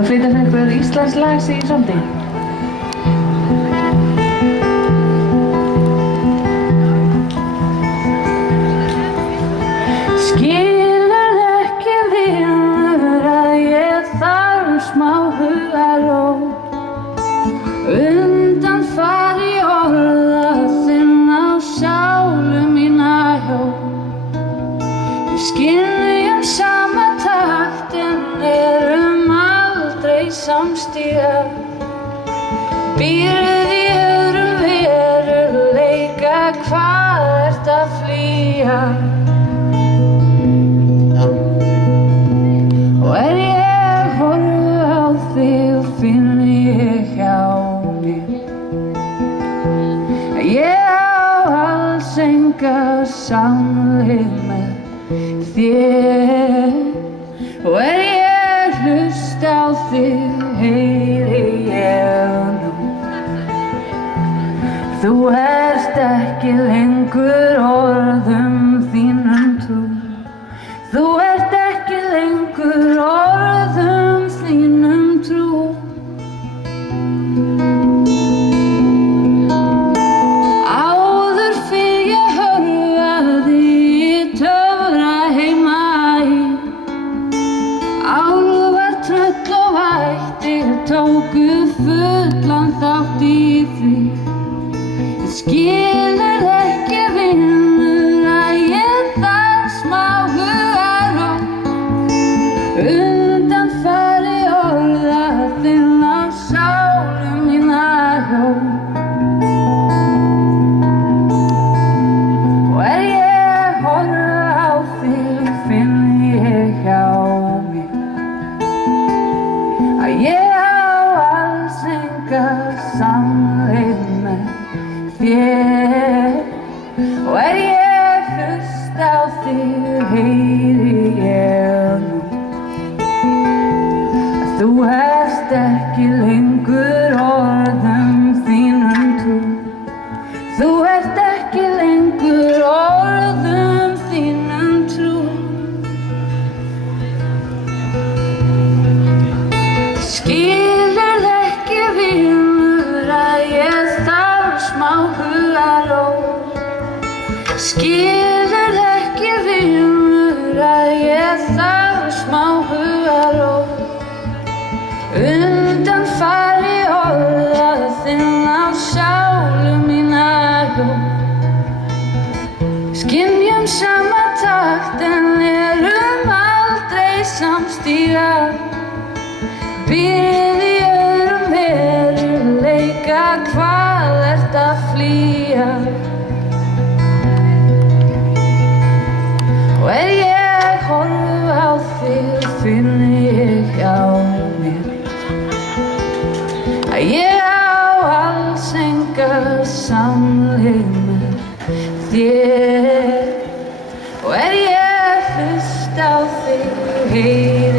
ætla að flytja fyrir ykkur íslenskt lag sem ég samdi. Skilur ekki vinur að ég þarf smá hugarró, undanfari orða þinna á sálu mína hjó. Við skynjum sama takt en erum aldrei samstíga. Býrð í öðrum veruleika, hvað ert að flýja? Og ég horfi á þig finn ég hjá mér að ég á alls enga samleið með þér. Og ég hlusta á þig heyri ég nú, þú ert ekki lengur orðum þínum trú. Þú ert ekki lengur orðum þínum trú. Áður fyrr ég hörfaði í töfra heima í, álfar, tröll og vættir tóku fullan þátt í því. Ég skilur ekki vinur að ég þarf smá hugarró, undanfari orða þinna á sálu mína hjó. Og ég horfi á þig finn ég hjá mér að ég á alls enga samleið með þér. Og ég hlusta á þig heyri ég nú, að þú ert ekki lengur orðum þínum trú. Þú ert ekki lengur orðum þínum trú. Skilur ekki vinur að ég þarf smá hugarró, skilur ekki vinur að ég þarf smá hugarró, undanfari orða þinna á sálu mína hjó. Skynjum sama takt en erum aldrei samstíga. Býrð í öðrum veruleika, hvað ert að flýja? Og ég horfi á þig finn ég hjá mér að ég á alls enga samleið með þér. Og ég hlusta á þig heyri